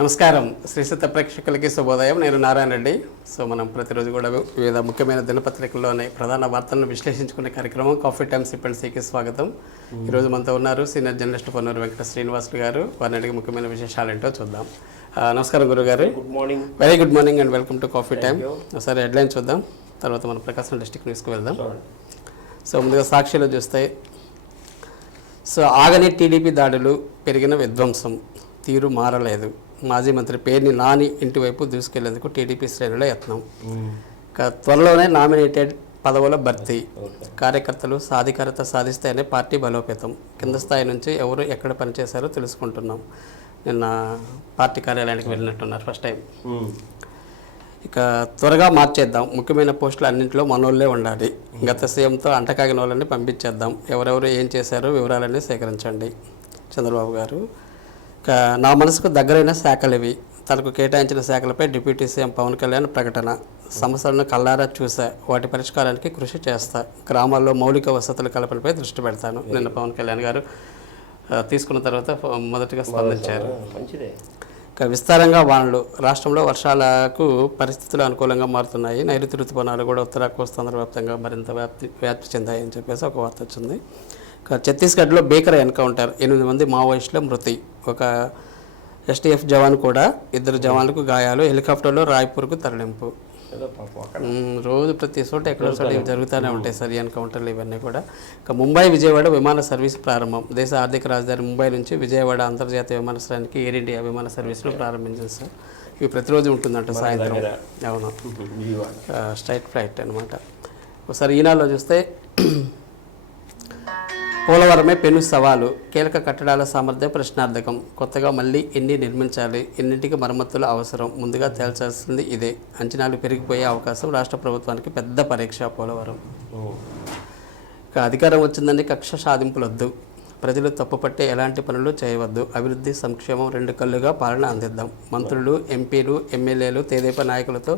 నమస్కారం శ్రీశత ప్రేక్షకులకి శుభోదయం. నేను నారాయణ రెడ్డి. సో మనం ప్రతిరోజు కూడా వివిధ ముఖ్యమైన దినపత్రికల్లోని ప్రధాన వార్తలను విశ్లేషించుకునే కార్యక్రమం కాఫీ టైమ్ సిప్ అండ్ సీకి స్వాగతం. ఈరోజు మనతో ఉన్నారు సీనియర్ జర్నలిస్ట్ పొన్నూరు వెంకట శ్రీనివాసులు గారు. వారిని అడిగి ముఖ్యమైన విశేషాలు ఏంటో చూద్దాం. నమస్కారం గురుగారు. Good morning. Very good morning and welcome to coffee time. ఒకసారి హెడ్లైన్ చూద్దాం, తర్వాత మనం ప్రకాశం డిస్ట్రిక్ట్ న్యూస్కి వెళ్దాం. సో ముందుగా సాక్షిలో చూస్తే, సో ఆగని టీడీపీ దాడులు, పెరిగిన విధ్వంసం, తీరు మారలేదు. మాజీ మంత్రి పేర్ని నాని ఇంటి వైపు దూసుకెళ్లేందుకు టీడీపీ శ్రేణుల యత్నం. త్వరలోనే నామినేటెడ్ పదవుల భర్తీ. కార్యకర్తలు సాధికారత సాధిస్తేనే పార్టీ బలోపేతం. కింద స్థాయి నుంచి ఎవరు ఎక్కడ పనిచేశారో తెలుసుకుంటున్నాం. నిన్న పార్టీ కార్యాలయానికి వెళ్ళినట్టున్నారు ఫస్ట్ టైం. ఇక త్వరగా మార్చేద్దాం, ముఖ్యమైన పోస్టులు అన్నింటిలో మనోళ్ళే ఉండాలి. గత సీఎంతో అంటకాగిన వాళ్ళని పంపించేద్దాం. ఎవరెవరు ఏం చేశారో వివరాలన్నీ సేకరించండి. చంద్రబాబు గారు. ఇక నా మనసుకు దగ్గరైన శాఖలు ఇవి. తనకు కేటాయించిన శాఖలపై డిప్యూటీ సీఎం పవన్ కళ్యాణ్ ప్రకటన. సమస్యలను కళ్ళారా చూసా, వాటి పరిష్కారానికి కృషి చేస్తా. గ్రామాల్లో మౌలిక వసతుల కల్పనపై దృష్టి పెడతాను. నిన్న పవన్ కళ్యాణ్ గారు తీసుకున్న తర్వాత మొదటిగా స్పందించారు. ఇక విస్తారంగా వానలు. రాష్ట్రంలో వర్షాలకు పరిస్థితులు అనుకూలంగా మారుతున్నాయి. నైరుతి ఋతుపవనాలు కూడా ఉత్తర కోస్తాంధ్ర వ్యాప్తంగా మరింత వ్యాప్తి చెందాయని చెప్పేసి ఒక వార్త వచ్చింది. ఛత్తీస్గఢ్లో భీకర ఎన్కౌంటర్, 8 మంది మావోయిస్టుల మృతి. ఒక ఎస్టీఎఫ్ జవాన్ కూడా, 2 జవాన్లకు గాయాలు. హెలికాప్టర్లో రాయ్పూర్కు తరలింపు. రోజు ప్రతి చోట ఎక్కడో చోట ఇవి జరుగుతూనే ఉంటాయి సార్, ఎన్కౌంటర్లు ఇవన్నీ కూడా. ఇక ముంబై విజయవాడ విమాన సర్వీస్ ప్రారంభం. దేశ ఆర్థిక రాజధాని ముంబై నుంచి విజయవాడ అంతర్జాతీయ విమానాశ్రయానికి ఎయిర్ ఇండియా విమాన సర్వీసులు ప్రారంభించింది సార్. ఇవి ప్రతిరోజు ఉంటుందంట సాయంత్రం. అవును, స్ట్రైట్ ఫ్లైట్ అనమాట. ఒకసారి ఈనాడులో చూస్తే, పోలవరమే పెను సవాలు, కీలక కట్టడాల సామర్థ్యం ప్రశ్నార్థకం. కొత్తగా మళ్ళీ ఎన్ని నిర్మించాలి, ఎన్నింటికి మరమ్మతులు అవసరం, ముందుగా తేల్చాల్సింది ఇదే. అంచనాలు పెరిగిపోయే అవకాశం. రాష్ట్ర ప్రభుత్వానికి పెద్ద పరీక్ష పోలవరం. ఇక అధికారం వచ్చిందని కక్ష సాధింపులొద్దు, ప్రజలు తప్పుపట్టే ఎలాంటి పనులు చేయవద్దు. అభివృద్ధి సంక్షేమం 2 కళ్ళుగా పాలన అందిద్దాం. మంత్రులు, ఎంపీలు, ఎమ్మెల్యేలు, తెదేపా నాయకులతో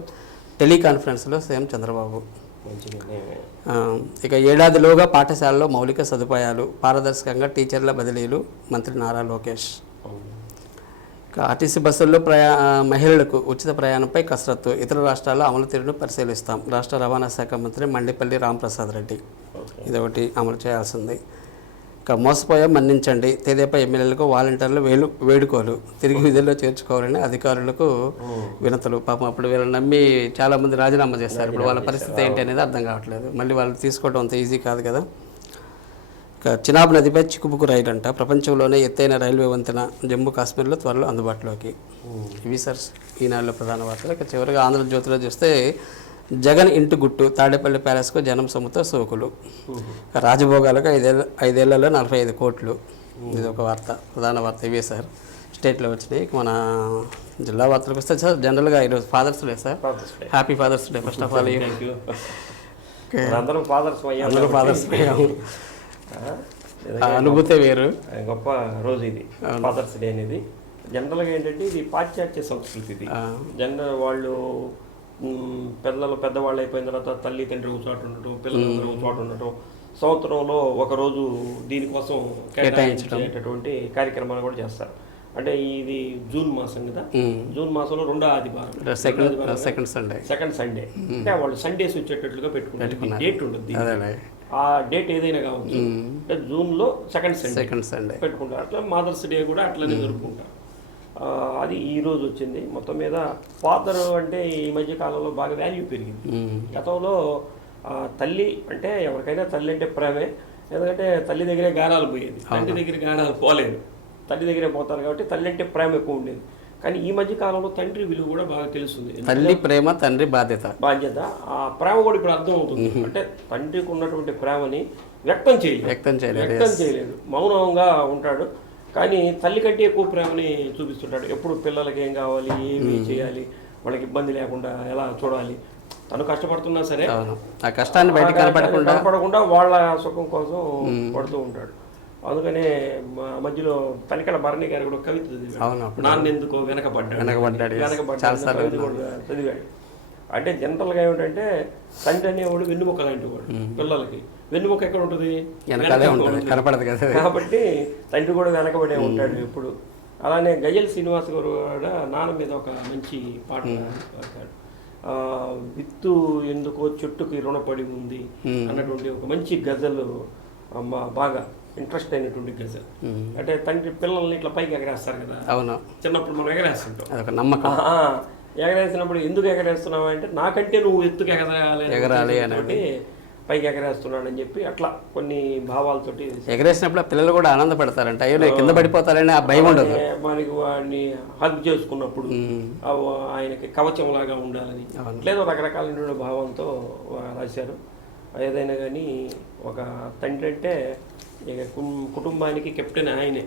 టెలికాన్ఫరెన్స్లో సీఎం చంద్రబాబు. ఇక ఏడాదిలోగా పాఠశాలలో మౌలిక సదుపాయాలు, పారదర్శకంగా టీచర్ల బదిలీలు, మంత్రి నారా లోకేష్. ఇక ఆర్టీసీ బస్సుల్లో మహిళలకు ఉచిత ప్రయాణంపై కసరత్తు. ఇతర రాష్ట్రాల్లో అమలు తీరును పరిశీలిస్తాం. రాష్ట్ర రవాణా శాఖ మంత్రి మండిపల్లి రాంప్రసాద్ రెడ్డి. ఇదొకటి అమలు చేయాల్సింది. ఇక మోసపోయా మన్నించండి, తెదేపా ఎమ్మెల్యేలకు వాలంటీర్లు వేడుకోలు, తిరిగి విధుల్లో చేర్చుకోవాలని అధికారులకు వినతులు. పాపం అప్పుడు వీళ్ళని నమ్మి చాలామంది రాజీనామా చేస్తారు. ఇప్పుడు వాళ్ళ పరిస్థితి ఏంటి అనేది అర్థం కావట్లేదు. మళ్ళీ వాళ్ళు తీసుకోవడం అంత ఈజీ కాదు కదా. ఇక చినాబ్ నదిపై చిక్కుబుకు రైలు అంట. ప్రపంచంలోనే ఎత్తైన రైల్వే వంతెన జమ్మూ కాశ్మీర్లో త్వరలో అందుబాటులోకి. ఇవి సార్ ఈనాడులో ప్రధాన వార్తలు. ఇక చివరిగా ఆంధ్రజ్యోతిలో చూస్తే, జగన్ ఇంటి గుట్టు, తాడేపల్లి ప్యాలెస్కు జనం సొమ్ముతో సోకులు. రాజభోగాలకు 5 ఏళ్లలో 45 కోట్లు. ఇది ఒక వార్త, ప్రధాన వార్త. ఇవే సార్ స్టేట్లో వచ్చినాయి. మన జిల్లా వార్తలకు వస్తే సార్, జనరల్గా ఈరోజు fathers day sir. Happy fathers day first of all. అందరూ ఫాదర్స్ డే. అనుభూతే వేరు, గొప్ప రోజు ఇది ఫాదర్స్ డే అనేది. జనరల్గా ఏంటంటే ఇది పాశ్చాత్య సంస్కృతి. ఇది జనరల్ వాళ్ళు పెద్దవాళ్ళు అయిపోయిన తర్వాత తల్లి తండ్రి ఒక చోట ఉండటం, పిల్లలందరూ ఒక చోట ఉండటం, సంవత్సరంలో ఒకరోజు దీనికోసం కేటాయించేటటువంటి కార్యక్రమాలు కూడా చేస్తారు. అంటే ఇది జూన్ మాసం కదా, జూన్ మాసంలో 2వ ఆదివారం, సెకండ్ సండే. అంటే వాళ్ళు సండేస్ వచ్చేటట్లుగా పెట్టుకుంటారు. డేట్ ఉంటుంది, ఆ డేట్ ఏదైనా కావచ్చు. అంటే జూన్లో సెకండ్ సండే పెట్టుకుంటారు. అట్లా మదర్స్ డే కూడా అట్లనే జరుపుకుంటారు. అది ఈరోజు వచ్చింది. మొత్తం మీద ఫాదర్ అంటే ఈ మధ్య కాలంలో బాగా వాల్యూ పెరిగింది. గతంలో తల్లి అంటే ఎవరికైనా తల్లి అంటే ప్రేమే. ఎందుకంటే తల్లి దగ్గరే గారాలు పోయేది, తండ్రి దగ్గర గారాలు పోలేదు, తల్లి దగ్గరే పోతారు. కాబట్టి తల్లి అంటే ప్రేమ ఎక్కువ ఉండేది. కానీ ఈ మధ్య కాలంలో తండ్రి విలువ కూడా బాగా తెలుస్తుంది. తల్లి ప్రేమ, తండ్రి బాధ్యత. ఆ ప్రేమ కూడా ఇప్పుడు అర్థం అవుతుంది. అంటే తండ్రికి ఉన్నటువంటి ప్రేమని వ్యక్తం చేయలేడు, మౌనంగా ఉంటాడు. కానీ తల్లి కంటే ఎక్కువ ప్రేమని చూపిస్తుంటాడు. ఎప్పుడు పిల్లలకి ఏం కావాలి, ఏమి చేయాలి, వాళ్ళకి ఇబ్బంది లేకుండా ఎలా చూడాలి. తను కష్టపడుతున్నా సరే ఆ కష్టాన్ని బయట కనపడకుండా వాళ్ళ సుఖం కోసం పడుతూ ఉంటాడు. అందుకనే మధ్యలో తనికల భరణి గారు కూడా కవిత నాన్నెందుకో వెనకబడ్డాడు చదివాడు. అంటే జనరల్గా ఏమిటంటే తండ్రి అనేవాడు వెన్నుముక్క లాంటి వాడు. పిల్లలకి వెన్నుముక్క ఎక్కడ ఉంటుంది, కనపడదు కదా. కాబట్టి తండ్రి కూడా వెనకబడే ఉంటాడు ఎప్పుడు. అలానే గజల్ శ్రీనివాస్ గారు కూడా నాన్న మీద ఒక మంచి పాట పాడారు. విత్తు ఎందుకో చెట్టుకి రుణపడి ఉంది అన్నటువంటి ఒక మంచి గజలు బాగా ఇంట్రెస్ట్ అయినటువంటి గజల్. అంటే తండ్రి పిల్లల్ని ఇట్లా పైకి ఎగరేస్తారు కదా, అవును, చిన్నప్పుడు మనం ఎగరేస్తుంటాం. అదొక నమ్మకం. ఎగరేసినప్పుడు ఎందుకు ఎగరేస్తున్నావు అంటే నాకంటే నువ్వు ఎత్తుకు ఎగరాలి అని పైకి ఎగరేస్తున్నాడని చెప్పి అట్లా కొన్ని భావాలతోటి ఎగరేసినప్పుడు పిల్లలు కూడా ఆనందపడతారంట, అయ్యో నేను కింద పడిపోతారని ఆ భయం ఉండదు. మనకి వాడిని హగ్ చేసుకున్నప్పుడు ఆయనకి కవచం లాగా ఉండాలని లేదా రకరకాలైన భావంతో రాశారు. ఏదైనా కానీ ఒక తండ్రి అంటే ఇక కుటుంబానికి కెప్టెన్ ఆయనే.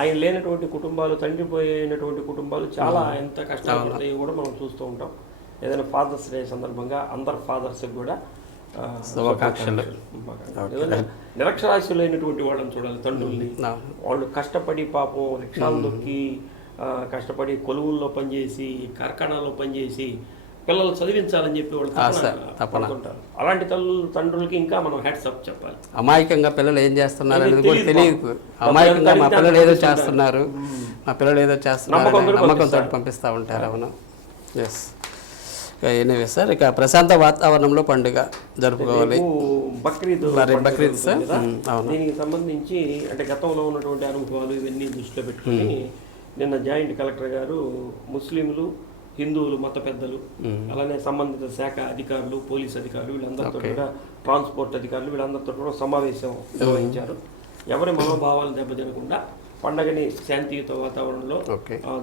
ఆయన లేనటువంటి కుటుంబాలు, తండ్రి పోయినటువంటి కుటుంబాలు చాలా ఎంత కష్టపడతాయో కూడా మనం చూస్తూ ఉంటాం. ఏదైనా ఫాదర్స్ డే సందర్భంగా అందరు ఫాదర్స్కి కూడా శుభాకాంక్షలు. నిరక్షరాస్యులైనటువంటి వాళ్ళని చూడాలి, తండ్రుల్ని. వాళ్ళు కష్టపడి పాపం రిక్షాలు దొక్కి కష్టపడి కొలువుల్లో పనిచేసి కార్ఖానాల్లో పనిచేసి పిల్లలు చదివించాలని చెప్పి వాళ్ళు తప్పకుంటారు. అలాంటి తండ్రులకి ఇంకా మనం హ్యాట్స్ అప్ చెప్పాలి. అమాయకంగా పిల్లలు ఏం చేస్తున్నారు అనేది కూడా తెలియదు. అమాయకంగా మా పిల్లలు ఏదో చేస్తున్నారు, మా పిల్లలు ఏదో చేస్తున్నారు నమ్మకంతో పంపిస్తూ ఉంటారు. అవును, ఎస్. ఎనీవే సార్, ఇక ప్రశాంత వాతావరణంలో పండుగ జరుపుకోవాలి. బక్రీద్ సార్, దీనికి సంబంధించి అంటే గతంలో ఉన్నటువంటి అనుభవాలు ఇవన్నీ దృష్టిలో పెట్టుకుని నిన్న జాయింట్ కలెక్టర్ గారు ముస్లింలు, హిందువులు, మత పెద్దలు, అలానే సంబంధిత శాఖ అధికారులు, పోలీస్ అధికారులు, వీళ్ళందరితో కూడా ట్రాన్స్పోర్ట్ అధికారులు, వీళ్ళందరితో కూడా సమావేశం నిర్వహించారు. ఎవరి మనోభావాలు దెబ్బతినకుండా పండగని శాంతియుత వాతావరణంలో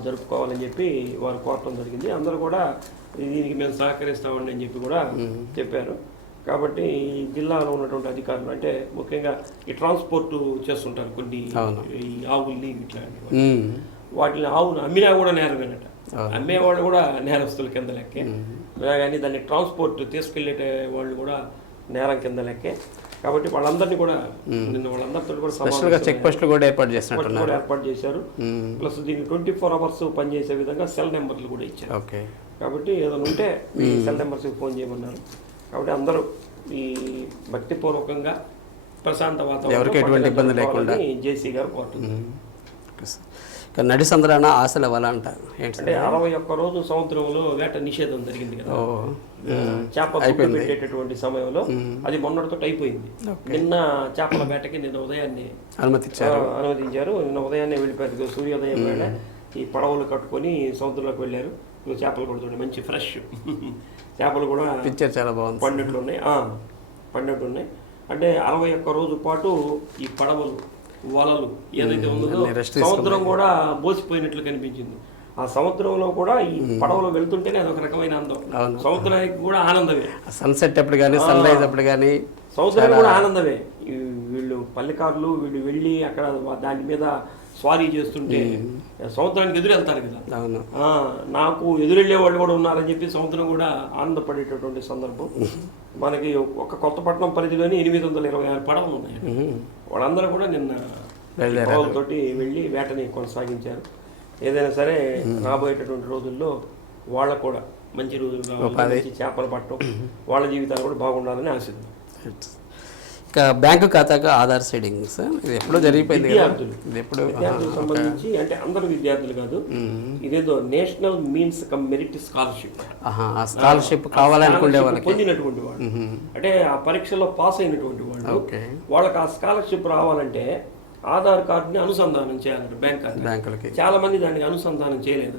జరుపుకోవాలని చెప్పి వారు కోరటం జరిగింది. అందరూ కూడా దీనికి మేము సహకరిస్తామని అని చెప్పి కూడా చెప్పారు. కాబట్టి ఈ జిల్లాలో ఉన్నటువంటి అధికారులు అంటే ముఖ్యంగా ఈ ట్రాన్స్పోర్ట్ చేస్తుంటారు కొన్ని ఈ ఆవుల్ని ఇట్లాంటి వాటిని ఆవును అమ్మినా కూడా నేరమేనట, అమ్మేవాళ్ళు కూడా నేరస్తుల కింద లెక్కే, కానీ దాన్ని ట్రాన్స్పోర్ట్ తీసుకెళ్లే వాళ్ళు కూడా నేరం కింద లెక్కే. కాబట్టి వాళ్ళందరినీ కూడా నిన్న వాళ్ళందరితో కూడా స్పెషల్గా చెక్ పోస్టులు కూడా ఏర్పాటు చేశారు. ప్లస్ దీనికి 24 hours పనిచేసే విధంగా సెల్ నెంబర్లు కూడా ఇచ్చారు. కాబట్టి ఏదైనా ఉంటే ఈ సెల్ నెంబర్స్కి ఫోన్ చేయమన్నారు. కాబట్టి అందరూ ఈ భక్తిపూర్వకంగా ప్రశాంత వాతావరణం జేసీ గారు కోరుతున్నారు. నడి సంద్రాన ఆశలు అవ్వాలంటారు. అంటే 61 రోజు సంవత్సరంలో వేట నిషేధం జరిగింది కదా, చేప పెట్టేటటువంటి సమయంలో అది మొన్నటితో అయిపోయింది. నిన్న చేపల వేటకి నిన్న ఉదయాన్నే అనుమతించారు. నిన్న ఉదయాన్నే వెళ్ళిపోయారు. సూర్యోదయం వేళ ఈ పడవలు కట్టుకొని సముద్రంలోకి వెళ్ళారు. చేపలు కొడుతుండే మంచి ఫ్రెష్ చేపలు కూడా చాలా బాగుంది, పండినట్టు ఉన్నాయి. అంటే 61 రోజు పాటు ఈ పడవలు, వలలు ఏదైతే ఉందో సముద్రం కూడా బోసిపోయినట్లు కనిపించింది. ఆ సముద్రంలో కూడా ఈ పడవలో వెళ్తుంటేనే అదొక రకమైన అందం. సముద్రానికి కూడా ఆనందమే, సన్సెట్ అప్పుడు కానీ సన్ రైజ్ అప్పుడు కానీ సముద్రానికి కూడా ఆనందమే. వీళ్ళు పల్లెకారులు వీళ్ళు వెళ్ళి అక్కడ దాని మీద స్వారీ చేస్తుంటే సముద్రానికి ఎదురు వెళ్తారు కదా, నాకు ఎదురెళ్ళే వాళ్ళు కూడా ఉన్నారని చెప్పి సముద్రం కూడా ఆనందపడేటటువంటి సందర్భం. మనకి ఒక కొత్తపట్నం పరిధిలోని 826 పడవలు ఉన్నాయి. వాళ్ళందరూ కూడా నిన్న పడవలతోటి వెళ్ళి వేటని కొనసాగించారు. ఏదైనా సరే రాబోయేటటువంటి రోజుల్లో వాళ్ళకు కూడా మంచి రోజులు రావాలి, చేపలు పట్టడం, వాళ్ళ జీవితాలు కూడా బాగుండాలని ఆశిద్దాం. ఇంకా బ్యాంకు ఖాతాకు ఆధార్ షేడింగ్ సార్, ఇది ఎప్పుడో జరిగిపోయింది. విద్యార్థులకు సంబంధించి అంటే అందరు విద్యార్థులు కాదు, ఇదేదో national means come merit scholarship కావాలనుకునే వాళ్ళకి పొందినటువంటి వాళ్ళు, అంటే ఆ పరీక్షలో పాస్ అయినటువంటి వాళ్ళు, వాళ్ళకి ఆ స్కాలర్షిప్ రావాలంటే ఆధార్ కార్డుని అనుసంధానం చేయాలంటే బ్యాంకులకి. చాలా మంది దానికి అనుసంధానం చేయలేదు.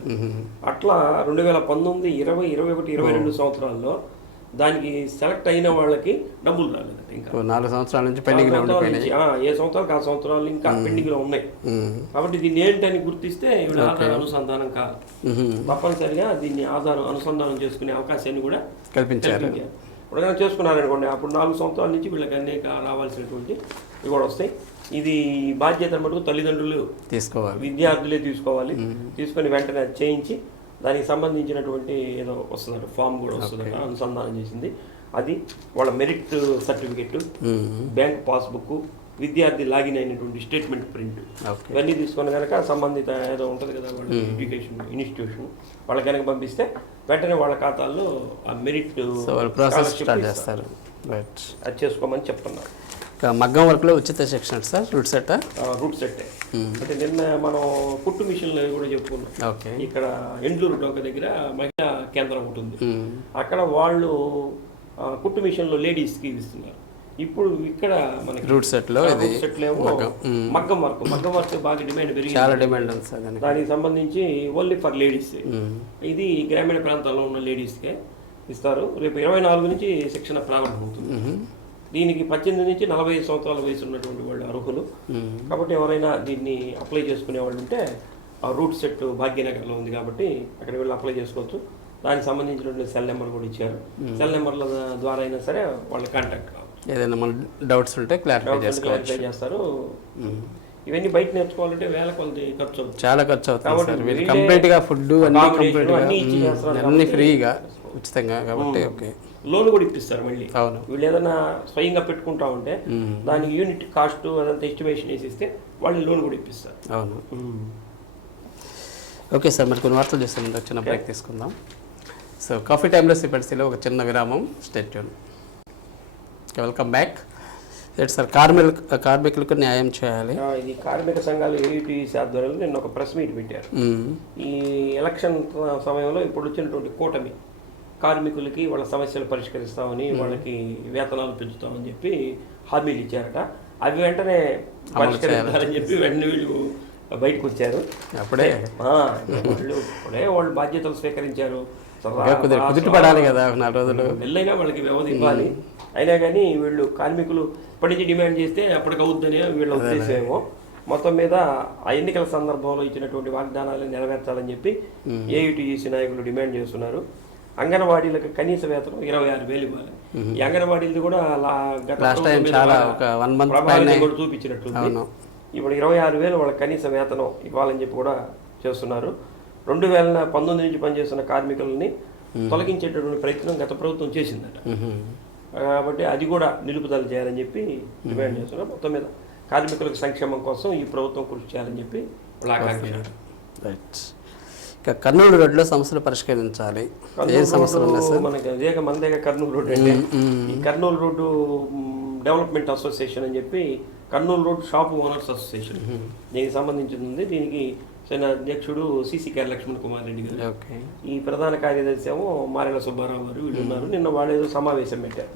అట్లా 2019, 20, 21, 22 సంవత్సరాల్లో దానికి సెలెక్ట్ అయిన వాళ్ళకి డబ్బులు రాలేదు. ఇంకా 4 సంవత్సరాల నుంచి పెండింగ్ లో ఉన్నాయి. ఏ సంవత్సరాలకు ఆ సంవత్సరాలు ఇంకా పెండింగ్ లో ఉన్నాయి. కాబట్టి దీన్ని ఏంటని గుర్తిస్తే ఆధార్ అనుసంధానం కాదు, తప్పనిసరిగా దీన్ని ఆధార్ అనుసంధానం చేసుకునే అవకాశాన్ని కూడా కల్పించారు. ఇప్పుడు కానీ చేసుకున్నారనుకోండి, అప్పుడు 4 సంవత్సరాల నుంచి వీళ్ళకి అనేక రావాల్సినటువంటి ఇవి కూడా వస్తాయి. ఇది బాధ్యత మటుకు తల్లిదండ్రులు తీసుకోవాలి, విద్యార్థులే తీసుకోవాలి. తీసుకొని వెంటనే చేయించి దానికి సంబంధించినటువంటి ఏదో వస్తుంది, ఫామ్ కూడా వస్తుంది, అనుసంధానం చేసింది. అది వాళ్ళ మెరిట్ సర్టిఫికెట్, బ్యాంక్ పాస్బుక్, విద్యార్థి లాగిన్ అయినటువంటి స్టేట్మెంట్ ప్రింట్, ఇవన్నీ తీసుకొని కనుక సంబంధిత ఏదో ఉంటుంది కదా వాళ్ళ ఎడ్యుకేషన్ ఇన్స్టిట్యూషన్, వాళ్ళకి కనుక పంపిస్తే వెంటనే వాళ్ళ ఖాతాల్లో ఆ మెరిట్ ప్రాసెస్ స్టార్ట్ చేస్తారు. అది చేసుకోమని చెప్తున్నారు. ఇక మగ్గం వర్క్లో ఉచిత శిక్షణ sir RUDSET. RUDSET అంటే నిన్న మనం కుట్టు మిషన్లు కూడా చెప్పుకున్నాం. ఓకే. ఇక్కడ ఎండ్లూరు డొంక దగ్గర మహిళా కేంద్రం ఉంటుంది. అక్కడ వాళ్ళు కుట్టు మిషన్లో లేడీస్కి ఇస్తున్నారు. ఇప్పుడు ఇక్కడ మనకి రూట్ సెట్లో ఏమో మగ్గం వర్క్ బాగా డిమాండ్ పెరిగింది, చాలా డిమాండ్ ఉంది సార్. దానికి సంబంధించి ఓన్లీ ఫర్ లేడీస్. ఇది గ్రామీణ ప్రాంతాల్లో ఉన్న లేడీస్కే ఇస్తారు. రేపు 24 నుంచి శిక్షణ ప్రారంభమవుతుంది. దీనికి 18 నుంచి 45 సంవత్సరాల వయసు ఉన్నటువంటి వాళ్ళు అర్హులు. కాబట్టి ఎవరైనా దీన్ని అప్లై చేసుకునే వాళ్ళు ఉంటే ఆ రూట్ సెట్ భాగ్యనగర్లో ఉంది కాబట్టి అక్కడ వెళ్ళి అప్లై చేసుకోవచ్చు. దానికి సంబంధించినటువంటి సెల్ నెంబర్ కూడా ఇచ్చారు. సెల్ నెంబర్ల ద్వారా అయినా సరే వాళ్ళు కాంటాక్ట్ కావచ్చు. ఏదైనా మన డౌట్స్ ఉంటే క్లారిఫై చేస్తారు. ఇవన్నీ బయట నేర్చుకోవాలంటే వేల కొలది ఖర్చు అవుతుంది, చాలా ఖర్చు అవుతుంది. కంప్లీట్గా ఫుడ్ అన్ని ఫ్రీగా ఉచితంగా కాబట్టి. ఓకే. లోన్ కూడా ఇప్పిస్తారు మళ్ళీ. అవును. వీళ్ళు ఏదైనా స్వయంగా పెట్టుకుంటా ఉంటే దానికి యూనిట్ కాస్ట్ అదంతా ఎస్టిమేషన్ వేసి ఇస్తే వాళ్ళు లోన్ కూడా ఇప్పిస్తారు. అవును. ఓకే సార్, మరి కొన్ని వార్తలు చూస్తాం. చిన్న బ్రేక్ తీసుకుందాం. సో కాఫీ టైంలో సిపెట్సీలో ఒక చిన్న విరామం. Stay tune. Welcome back. Sir, కార్మికులకు న్యాయం చేయాలి. ఇది కార్మిక సంఘాలు ఏయుటీసీ ఆధ్వర్యంలో నిన్న ఒక ప్రెస్ మీట్ పెట్టారు. ఈ ఎలక్షన్ సమయంలో ఇప్పుడు వచ్చినటువంటి కూటమి కార్మికులకి వాళ్ళ సమస్యలు పరిష్కరిస్తామని, వాళ్ళకి వేతనాలు పెంచుతామని చెప్పి హామీలు ఇచ్చారట. అవి వెంటనే పరిష్కరిస్తారని చెప్పి వెంటనే వీళ్ళు బయటకు వచ్చారు. అప్పుడే వాళ్ళు బాధ్యతలు స్వీకరించారు. పడాలి కదా 4 రోజులు నెలైనా వాళ్ళకి వ్యవధి ఇవ్వాలి. అయినా కానీ వీళ్ళు కార్మికులు ఇప్పటి నుంచి డిమాండ్ చేస్తే అప్పటికి అవుద్దని వీళ్ళ ఉద్దేశమేమో. మొత్తం మీద ఆ ఎన్నికల సందర్భంలో ఇచ్చినటువంటి వాగ్దానాలను నెరవేర్చాలని చెప్పి ఏయుటీసీ నాయకులు డిమాండ్ చేస్తున్నారు. అంగన్వాడీలకు కనీస వేతనం 26,000 ఇవ్వాలి. ఈ అంగన్వాడీలది కూడా ప్రభావితం కూడా చూపించినట్టుంది. ఇప్పుడు 26,000 వాళ్ళ కనీస వేతనం ఇవ్వాలని చెప్పి కూడా చేస్తున్నారు. 2019 నుంచి పనిచేస్తున్న కార్మికులని తొలగించేటటువంటి ప్రయత్నం గత ప్రభుత్వం చేసిందట. కాబట్టి అది కూడా నిలుపుదల చేయాలని చెప్పి డిమాండ్ చేస్తున్నారు. మొత్తం మీద కార్మికులకు సంక్షేమం కోసం ఈ ప్రభుత్వం కృషి చేయాలని చెప్పి ఆకాంక్షించారు. ఇక కర్నూలు రోడ్లో సమస్యలు పరిష్కరించాలి. మనకి అదేక మన కర్నూలు రోడ్డు అంటే ఈ కర్నూలు రోడ్డు డెవలప్మెంట్ అసోసియేషన్ అని చెప్పి Kurnool road shop owners association దీనికి సంబంధించింది ఉంది. దీనికి అధ్యక్షుడు సిసికేర్ లక్ష్మణ్ కుమార్ రెడ్డి గారు, ఈ ప్రధాన కార్యదర్శి ఏమో మారెల సుబ్బారావు గారు వీళ్ళు ఉన్నారు. నిన్న వాళ్ళు ఏదో సమావేశం పెట్టారు.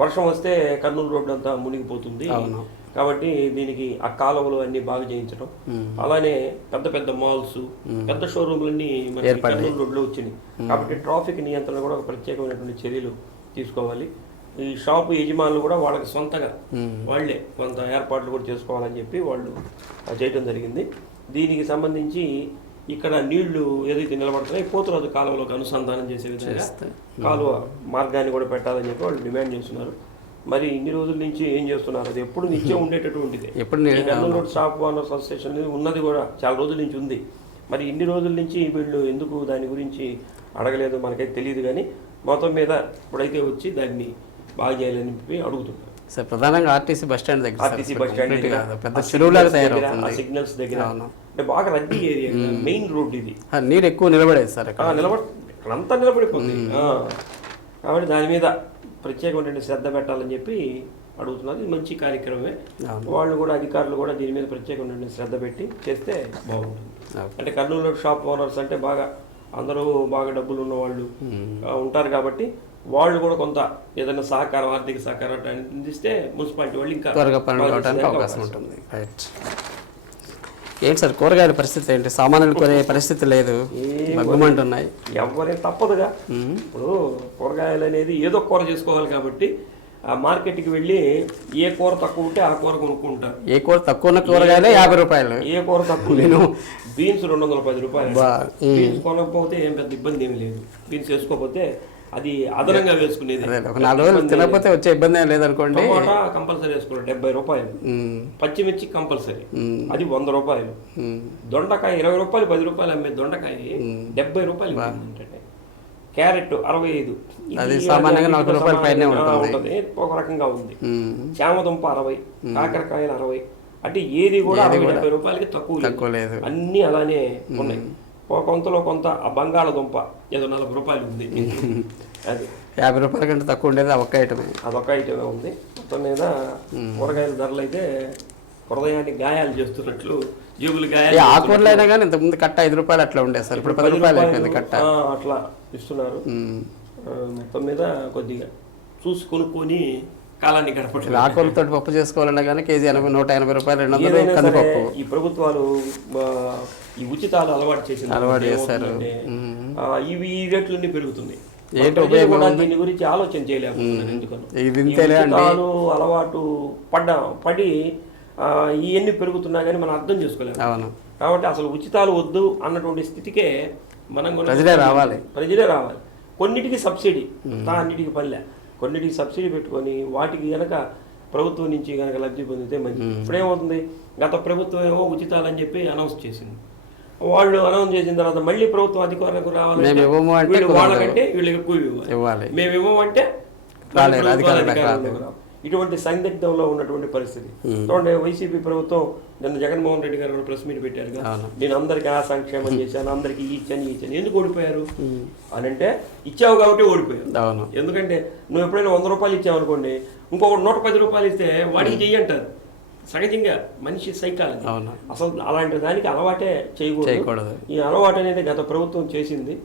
వర్షం వస్తే కర్నూలు రోడ్డు అంతా మునిగిపోతుంది కాబట్టి దీనికి ఆ కాలువలు అన్ని బాగా చేయించడం, అలానే పెద్ద పెద్ద మాల్స్ పెద్ద షోరూమ్లన్నీ మనకి కర్నూలు రోడ్లో వచ్చినాయి. కాబట్టి ట్రాఫిక్ నియంత్రణ కూడా ఒక ప్రత్యేకమైనటువంటి చర్యలు తీసుకోవాలి. ఈ షాపు యజమానులు కూడా వాళ్ళకి సొంతగా వాళ్లే కొంత ఏర్పాట్లు కూడా చేసుకోవాలని చెప్పి వాళ్ళు చేయడం జరిగింది. దీనికి సంబంధించి ఇక్కడ నీళ్లు ఏదైతే నిలబడుతున్నాయి పోతురాజు కాలువలోకి అనుసంధానం చేసే విధంగా కాలువ మార్గాన్ని కూడా పెట్టాలని చెప్పి వాళ్ళు డిమాండ్ చేస్తున్నారు. మరి ఇన్ని రోజుల నుంచి ఏం చేస్తున్నారు? అది ఎప్పుడు నిత్యం ఉండేటటువంటిది. Kurnool road shop owners association ఉన్నది కూడా చాలా రోజుల నుంచి ఉంది. మరి ఇన్ని రోజుల నుంచి వీళ్ళు ఎందుకు దాని గురించి అడగలేదు మనకైతే తెలియదు. కానీ మొత్తం మీద ఇప్పుడైతే వచ్చి దాన్ని బాగా చేయాలని చెప్పి అడుగుతున్నారు. సార్, ప్రధానంగా ఆర్టీసీ బస్ స్టాండ్ దగ్గర, ఆర్టీసీ బస్ స్టాండ్ దగ్గర సిగ్నల్స్ దగ్గర అంటే బాగా రద్దీ ఏరియా, మెయిన్ రోడ్ ఇది. నీరు ఎక్కువ నిలబడేది సార్, అంతా నిలబడిపోతుంది. కాబట్టి దాని మీద ప్రత్యేకమైన శ్రద్ధ పెట్టాలని చెప్పి అడుగుతున్నారు. ఇది మంచి కార్యక్రమమే. వాళ్ళు కూడా అధికారులు కూడా దీని మీద ప్రత్యేకమైన శ్రద్ధ పెట్టి చేస్తే బాగుంటుంది. అంటే కర్నూలు షాప్ ఓనర్స్ అంటే బాగా అందరూ బాగా డబ్బులు ఉన్న వాళ్ళు ఉంటారు కాబట్టి వాళ్ళు కూడా కొంత ఏదైనా సహకారం, ఆర్థిక సహకారం అందిస్తే మున్సిపాలిటీ వాళ్ళు ఇంకా త్వరగా పనులు అవడానికి అవకాశం ఉంటుంది. రైట్. ఏంటి సార్ కూరగాయల పరిస్థితి ఏంటి? సామాన్యులు కొనే పరిస్థితి లేదు, మగ్గుమంటున్నాయి. ఎవరైనా తప్పదుగా. ఇప్పుడు కూరగాయలు అనేది ఏదో కూర చేసుకోవాలి కాబట్టి ఆ మార్కెట్కి వెళ్ళి ఏ కూర తక్కువ ఉంటే ఆ కూర కొనుక్కుంటారు. ఏ కూర తక్కువ ఉన్న కూరగాయలే 50 రూపాయలు, ఏ కూర తక్కువ నేను బీన్స్ 210 రూపాయలు. బీన్స్ కొనకపోతే ఏం పెద్ద ఇబ్బంది ఏమి లేదు. బీన్స్ వేసుకోకపోతే అది అదనంగా వేసుకునేది. 4 రోజులు తినకపోతే వచ్చే ఇబ్బంది ఏం లేదనుకోండి. టమాటా కంపల్సరీ వేసుకోవాలి 70 రూపాయలు. పచ్చిమిర్చి కంపల్సరీ అది 100 రూపాయలు. దొండకాయ 20 రూపాయలు 10 రూపాయలు అమ్మే దొండకాయ 70 రూపాయలు. క్యారెట్ 65, అది సామాన్యంగా 40 రూపాయల పైనే ఉంటుంది. ఒక రకంగా ఉంది. చామదుంప 60, కాకరకాయలు 60. అంటే ఏది కూడా 60-70 రూపాయలకి తక్కువ లేదు. అన్ని అలానే ఉన్నాయి. కొంతలో కొంత ఆ బంగాళదుంప ఏదో 40 రూపాయలు ఉంది అది 50 రూపాయల కంటే తక్కువ ఉండేది ఆ ఒక్క ఐటమే. అదొక ఐటమే ఉంది. మొత్తం మీద కూరగాయల ధరలు అయితే హృదయానికి గాయాలు చేస్తున్నట్లు, జేబులు గాయాలు. ఆకుకూరలు అయినా కానీ ఇంతకుముందు కట్ట 5 రూపాయలు అట్లా ఉండేది సార్, ఇప్పుడు 10 రూపాయలు అయిపోయింది కట్ట. అట్లా ఇస్తున్నారు. మొత్తం మీద కొద్దిగా చూసి కొనుక్కొని కాలాన్ని గడపట్లేదు. ఆకుకూరలతో పప్పు చేసుకోవాలన్నా కానీ కేజీ 180 రూపాయలు 200 కందిపప్పు. ఈ ప్రభుత్వాలు ఈ ఉచితాలు అలవాటు చేశారు. ఇవి ఈ రేట్లన్నీ పెరుగుతుంది. దీని గురించి ఆలోచన చేయలేకపోతున్నారు. ఎందుకని అలవాటు పడి ఇవన్నీ పెరుగుతున్నా కానీ మనం అర్థం చేసుకోలేము. కాబట్టి అసలు ఉచితాలు వద్దు అన్నటువంటి స్థితికే మనం ప్రజలే రావాలి. కొన్నిటికి సబ్సిడీ, అన్నిటికి పల్లె, కొన్నిటికి సబ్సిడీ పెట్టుకొని వాటికి కనుక ప్రభుత్వం నుంచి కనుక లబ్ధి పొందితే మంచిది. ఇప్పుడేమవుతుంది, గత ప్రభుత్వం ఏమో ఉచితాలు అని చెప్పి అనౌన్స్ చేసింది. వాళ్ళు అనౌన్స్ చేసిన తర్వాత మళ్ళీ ప్రభుత్వం అధికారులకు రావాలంటే వాళ్ళకంటే వీళ్ళకి ఎక్కువ ఇవ్వాలి, మేము ఇవ్వమంటే ఇటువంటి సందిగ్ధంలో ఉన్నటువంటి పరిస్థితి. చూడండి, వైసీపీ ప్రభుత్వం నిన్న జగన్మోహన్ రెడ్డి గారు ప్రెస్ మీట్ పెట్టారు. నేను అందరికీ ఆ సంక్షేమం చేశాను, అందరికీ ఇచ్చాను. ఎందుకు ఓడిపోయారు అని అంటే, ఇచ్చావు కాబట్టి ఓడిపోయారు. ఎందుకంటే నువ్వు ఎప్పుడైనా 100 రూపాయలు ఇచ్చావు అనుకోండి, ఇంకొకటి 110 రూపాయలు ఇస్తే వాడికి చెయ్యంటారు. సహజంగా మనిషి సైకాలజీ. అసలు అలాంటి దానికి అలవాటే చేయకూడదు. ఈ అలవాటు అనేది గత ప్రభుత్వం చేసింది,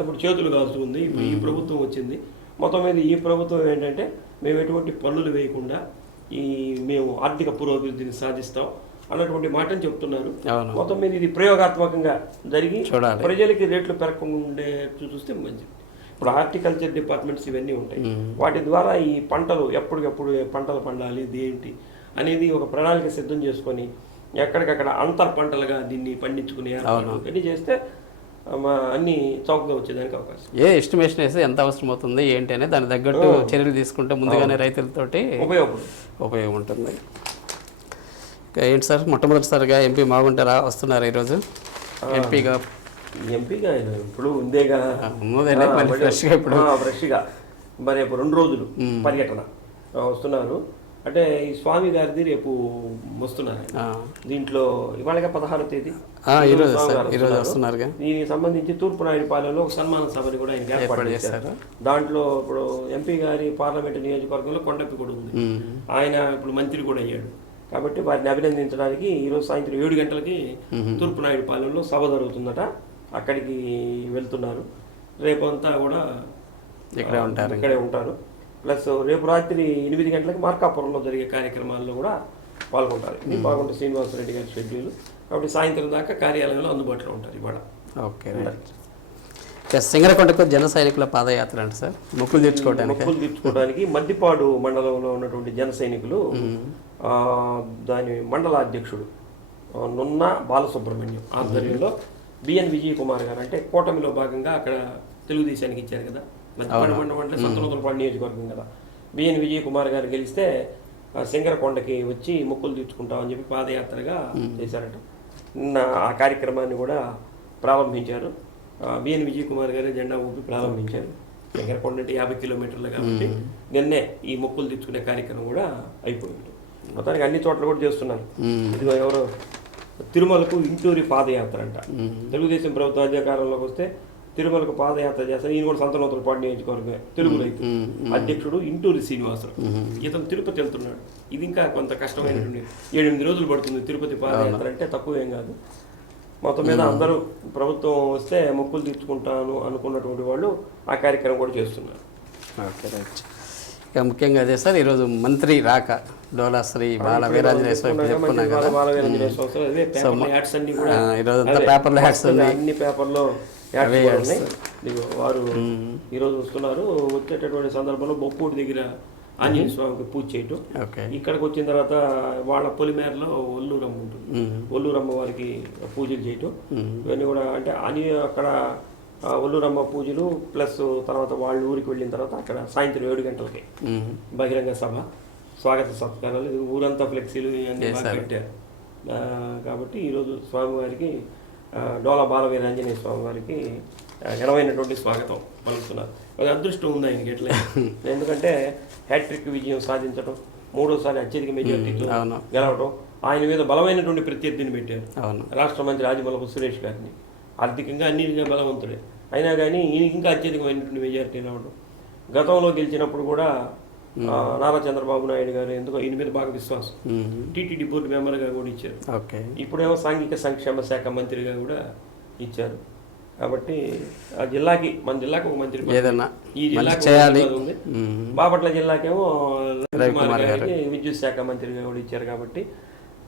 ఇప్పుడు చేతులు కాల్చుకుంది. ఇప్పుడు ఈ ప్రభుత్వం వచ్చింది. మొత్తం మీద ఈ ప్రభుత్వం ఏంటంటే, మేము ఎటువంటి పన్నులు వేయకుండా మేము ఆర్థిక పురోభివృద్ధిని సాధిస్తాం అన్నటువంటి మాటని చెప్తున్నారు. మొత్తం మీద ఇది ప్రయోగాత్మకంగా జరిగి ప్రజలకి రేట్లు పెరగకుండా చూస్తే మంచిది. ఇప్పుడు హార్టికల్చర్ డిపార్ట్మెంట్స్ ఇవన్నీ ఉంటాయి. వాటి ద్వారా ఈ పంటలు ఎప్పటికప్పుడు పంటలు పండాలి దేంటి అనేది ఒక ప్రణాళిక సిద్ధం చేసుకొని ఎక్కడికక్కడ అంతర్ పంటలుగా దీన్ని పండించుకునే అన్ని చేస్తే అన్ని చౌకగా వచ్చేదానికి అవకాశం. ఎస్టిమేషన్ వేస్తే ఎంత అవసరం అవుతుంది ఏంటి అనేది దాని తగ్గట్టు చర్యలు తీసుకుంటే ముందుగానే రైతులతోటి ఉపయోగం ఉంటుంది. ఏంటి సార్, మొట్టమొదటిసారిగా ఎంపీ మాగుంట వస్తున్నారు ఈరోజు ఎంపీగా ఇప్పుడు ఉందేగా ఫ్రెష్గా మరి 2 రోజులు పర్యటన వస్తున్నారు. అంటే ఈ స్వామి గారిది రేపు వస్తున్నారు. దీంట్లో ఇవాళగా 16వ తేదీ దీనికి సంబంధించి తూర్పునాయుడుపాలెంలో ఒక సన్మాన సభని కూడా ఆయన ఏర్పాటు చేశారు. దాంట్లో ఇప్పుడు ఎంపీ గారి పార్లమెంటు నియోజకవర్గంలో కొండపి కూడా ఉంది. ఆయన ఇప్పుడు మంత్రి కూడా అయ్యాడు. కాబట్టి వారిని అభినందించడానికి ఈరోజు సాయంత్రం 7 గంటలకి తూర్పునాయుడుపాలెంలో సభ జరుగుతుందట. అక్కడికి వెళ్తున్నారు. రేపు అంతా కూడా ఇక్కడే ఉంటారు. ప్లస్ రేపు రాత్రి 8 గంటలకి మార్కాపురంలో జరిగే కార్యక్రమాల్లో కూడా పాల్గొంటారు. ఇది బాగుంటే శ్రీనివాసరెడ్డి గారి షెడ్యూల్. కాబట్టి సాయంత్రం దాకా కార్యాలయంలో అందుబాటులో ఉంటారు ఇవాళ. ఓకే. సింగరకొండకు జన సైనికుల పాదయాత్ర అంటే సార్ మొక్కులు తీర్చుకోవడానికి మద్దిపాడు మండలంలో ఉన్నటువంటి జన సైనికులు దాని మండల అధ్యక్షుడు నున్న బాలసుబ్రహ్మణ్యం ఆధ్వర్యంలో బిఎన్ విజయ్ కుమార్ గారు, అంటే కూటమిలో భాగంగా అక్కడ తెలుగుదేశానికి ఇచ్చారు కదా, మద్దిపాడు మండలం అంటే సంతనూతలపాడు నియోజకవర్గం కదా. బిఎన్ విజయ్ కుమార్ గారు గెలిస్తే సింగరకొండకి వచ్చి మొక్కులు తీర్చుకుంటామని చెప్పి పాదయాత్రగా చేశారట. నిన్న ఆ కార్యక్రమాన్ని కూడా ప్రారంభించారు. బిఎన్ విజయ్ కుమార్ గారు జెండా ఊపి ప్రారంభించారు. సింగరకొండ అంటే 50 కిలోమీటర్లు కాబట్టి నిన్నే ఈ మొక్కులు తీర్చుకునే కార్యక్రమం కూడా అయిపోయింది. మొత్తానికి అన్ని చోట్ల కూడా చేస్తున్నారు. ఇదిగో ఎవరో తిరుమలకు ఇంటూరి పాదయాత్ర అంట. తెలుగుదేశం ప్రభుత్వం అధికారంలోకి వస్తే తిరుమలకు పాదయాత్ర చేస్తారు. ఈయన కూడా సంతనూతలపాడు నియోజకవర్గమే, తెలుగు రైతు అధ్యక్షుడు ఇంటూరి శ్రీనివాసరావు. ఇతను తిరుపతి వెళ్తున్నాడు. ఇది ఇంకా కొంత కష్టమైనటువంటి 7-8 రోజులు పడుతుంది తిరుపతి పాదయాత్ర అంటే, తక్కువేం కాదు. మొత్తం మీద అందరూ ప్రభుత్వం వస్తే మొక్కులు తీర్చుకుంటాను అనుకున్నటువంటి వాళ్ళు ఆ కార్యక్రమం కూడా చేస్తున్నారు. Okay, right. ఇక ముఖ్యంగా అదే సార్, ఈరోజు మంత్రి రాక డోలా శ్రీ బాల వీరాంజనేయ స్వామి చెప్పుకున్నాం కదా. ఈరోజు పేపర్లో యాడ్స్ ఉన్నాయి, అన్ని పేపర్లో వారు ఈరోజు వస్తున్నారు. వచ్చేటటువంటి సందర్భంలో బొప్పూడి దగ్గర ఆంజనేయ స్వామికి పూజ చేయటం, ఇక్కడికి వచ్చిన తర్వాత వాళ్ళ పొలిమేరలో ఒల్లూరమ్మ ఉంటుంది, ఒల్లూరమ్మ వారికి పూజలు చేయటం, ఇవన్నీ కూడా అంటే అక్కడ ఒల్లూరమ్మ పూజలు ప్లస్ తర్వాత వాళ్ళ ఊరికి వెళ్ళిన తర్వాత అక్కడ సాయంత్రం 7 గంటలకి బహిరంగ సభ, స్వాగత సత్కారాలు, ఊరంతా ఫ్లెక్సీలు ఇవన్నీ పెట్టారు. కాబట్టి ఈరోజు స్వామివారికి డోలా బాల వీరాంజనేయ స్వామి వారికి ఘనమైనటువంటి స్వాగతం పలుకుతున్నారు. అది అదృష్టం ఉంది ఆయనకి ఎట్లా, ఎందుకంటే హ్యాట్రిక్ విజయం సాధించడం, 3వసారి అత్యధిక మెజార్టీతో గెలవడం, ఆయన మీద బలమైనటువంటి ప్రత్యర్థిని పెట్టారు రాష్ట్ర మంత్రి ఆదిమూలపు సురేష్ గారిని. ఆర్థికంగా అన్నిటిగా బలవంతుడే, అయినా కానీ ఈయనకి ఇంకా అత్యధికమైనటువంటి మెజారిటీ రావడం. గతంలో గెలిచినప్పుడు కూడా నారా చంద్రబాబు నాయుడు గారు ఎందుకో ఈయన మీద బాగా విశ్వాసం, టీటీడీ బోర్డు మెంబర్గా కూడా ఇచ్చారు. ఇప్పుడేమో సాంఘిక సంక్షేమ శాఖ మంత్రిగా కూడా ఇచ్చారు. కాబట్టి ఆ జిల్లాకి, మన జిల్లాకి ఒక మంత్రి ఈ జిల్లాకి ఉంది. బాపట్ల జిల్లాకేమో కుమార్ గారికి విద్యుత్ శాఖ మంత్రిగా కూడా ఇచ్చారు. కాబట్టి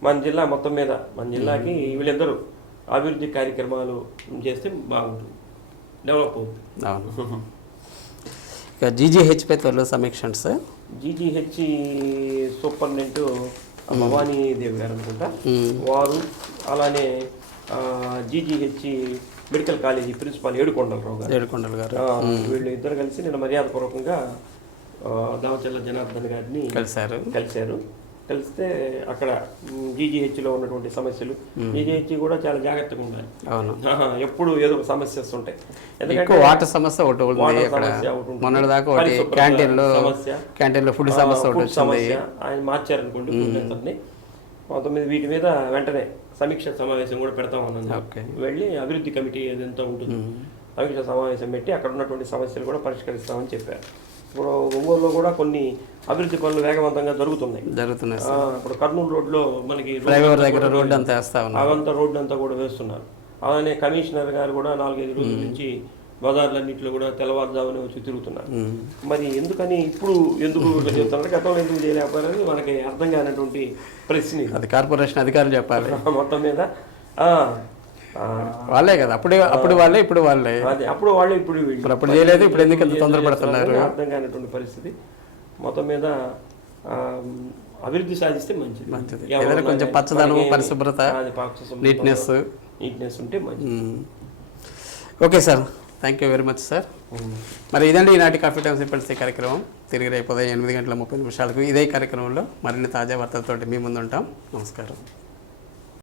మన జిల్లా మొత్తం మీద మన జిల్లాకి వీళ్ళిద్దరూ అభివృద్ధి కార్యక్రమాలు చేస్తే బాగుంటుంది, డెవలప్ అవుతుంది. జీజీహెచ్పై త్వరలో సమీక్ష సార్. జీజీహెచ్ సూపరింటెండెంట్ భవానీ దేవి గారు అనుకుంటా వారు, అలానే జీజీహెచ్ మెడికల్ కాలేజీ ప్రిన్సిపాల్ ఏడుకొండల గారు వీళ్ళు ఇద్దరు కలిసి నిన్న మర్యాదపూర్వకంగా దామచర్ల జనార్దన్ గారిని కలిశారు. కలిస్తే అక్కడ జీజీహెచ్లో ఉన్నటువంటి సమస్యలు, జీజీహెచ్ కూడా చాలా జాగ్రత్తగా ఉండాలి. ఎప్పుడు ఏదో ఒక సమస్య వస్తుంటాయి. ఎందుకంటే వాటర్ సమస్య ఒకటి ఫుడ్ సమస్య ఆయన మార్చారనుకోండి. కొంతమంది వీటి మీద వెంటనే సమీక్ష సమావేశం కూడా పెడతామన్నాను. వెళ్ళి అభివృద్ధి కమిటీ ఏదంతా ఉంటుంది, సమీక్ష సమావేశం పెట్టి అక్కడ ఉన్నటువంటి సమస్యలు కూడా పరిష్కరిస్తామని చెప్పారు. ఇప్పుడు ఒంగోలులో కూడా కొన్ని అభివృద్ధి పనులు వేగవంతంగా జరుగుతున్నాయి. ఇప్పుడు కర్నూలు రోడ్లో మనకి అవంతా రోడ్డు అంతా కూడా వేస్తున్నారు. అలానే కమిషనర్ గారు కూడా 4-5 రోజుల నుంచి బజార్లన్నింటిలో కూడా తెల్లవారుజామునే వచ్చి తిరుగుతున్నారు. మరి ఎందుకని ఇప్పుడు ఎందుకు చెప్తున్నారు, గతంలో ఎందుకు చేయలేకపోయారని మనకి అర్థం కానటువంటి ప్రశ్న. అది కార్పొరేషన్ అధికారులు చెప్పాలి. మొత్తం మీద వాళ్ళే కదా, అప్పుడు వాళ్ళే ఇప్పుడు వాళ్ళే, అదే అప్పుడు వాళ్ళే ఇప్పుడు చేయలేదు, ఇప్పుడు ఎందుకు ఎంత తొందరపడుతున్నారు అర్థం కానటువంటి పరిస్థితి. మొత్తం మీద అభివృద్ధి సాధిస్తే మంచిది. కొంచెం పచ్చదనం, పరిశుభ్రత, నీట్నెస్ ఉంటే మంచిది. Okay sir, thank you very much sir. మరి ఇదండి ఈనాటి కాఫీ టైమ్ సింపుల్స్ కార్యక్రమం. తిరిగి రేపు ఉదయం 8:30 ఇదే కార్యక్రమంలో మరిన్ని తాజా వార్తలతోటి మీ ముందు ఉంటాం. నమస్కారం.